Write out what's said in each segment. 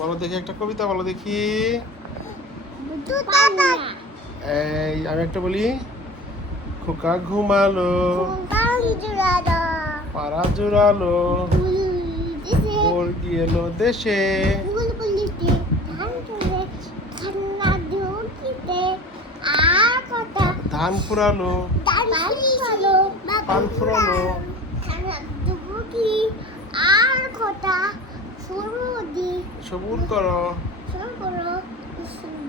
বলো দেখি একটা কবিতা বলো দেখি। পাতা এই আমি একটা বলি। খোকা ঘুমালো, জোড়ালো পাড়া জোড়ালো, দিছে মুরগি এলো দেশে। বুলবুলিতে ধান চলে ঠান্ডা ঢুকিতে আর কথা ধান ফুরালো, পান ফুরালো ঠান্ডা ঢুকি আর কথা শুরু দি সবুর করো। শুরু করো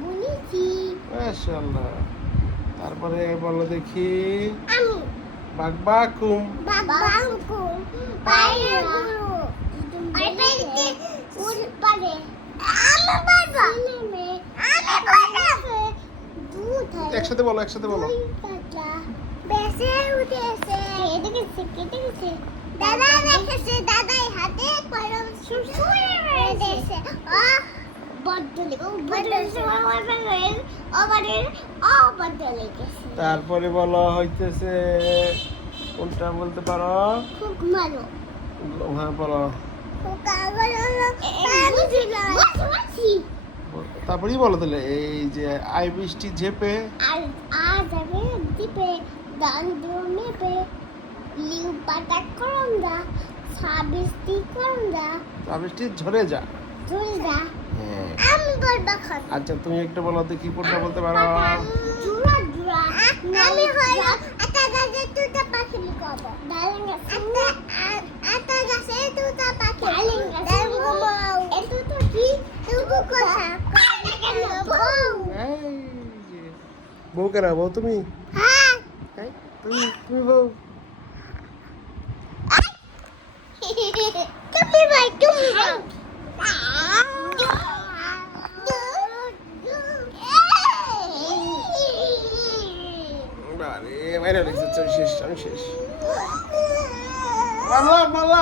বলেছি মাশাআল্লাহ। তারপরে বলো দেখি। আমি বাগবাকুম, বাবাঙ্কু পায়রা গুরু আইতে উড় পারে আমি পারবো আমি পারবো দুধ একসাথে বলো, একসাথে বলো। বেসে উঠেছে কেটে গেছে দাদা দেখেছে দাদাই হাতে কলম সুরসুরে মেরে দিয়েছে বদলে বদলে গেছে তারপরে বলো হইতেছে কোনটা বলতে পারো? খুব ভালো হ্যাঁ বলো। তারপরেই বলো তাহলে। এই যে আই বৃষ্টি ঝেপে, আই বৃষ্টি ঝরে যা। হ্যাঁ। আচ্ছা তুমি একটা বলো দেখি কোনটা বলতে পারো? আমি হলো আটা গাছে দুটা পাখি লিখব ডালিং গাছে আটা গাছে দুটা পাখি ডালিং গাছে এত তো কি তবু কথা এই যে বউ কেনা বউ তুমি? হ্যাঁ এই, তুমি বউ। তুমি ভাই তুমি আরে বাইরে শেষ, আমি শেষ। মাল্লা মাল্লা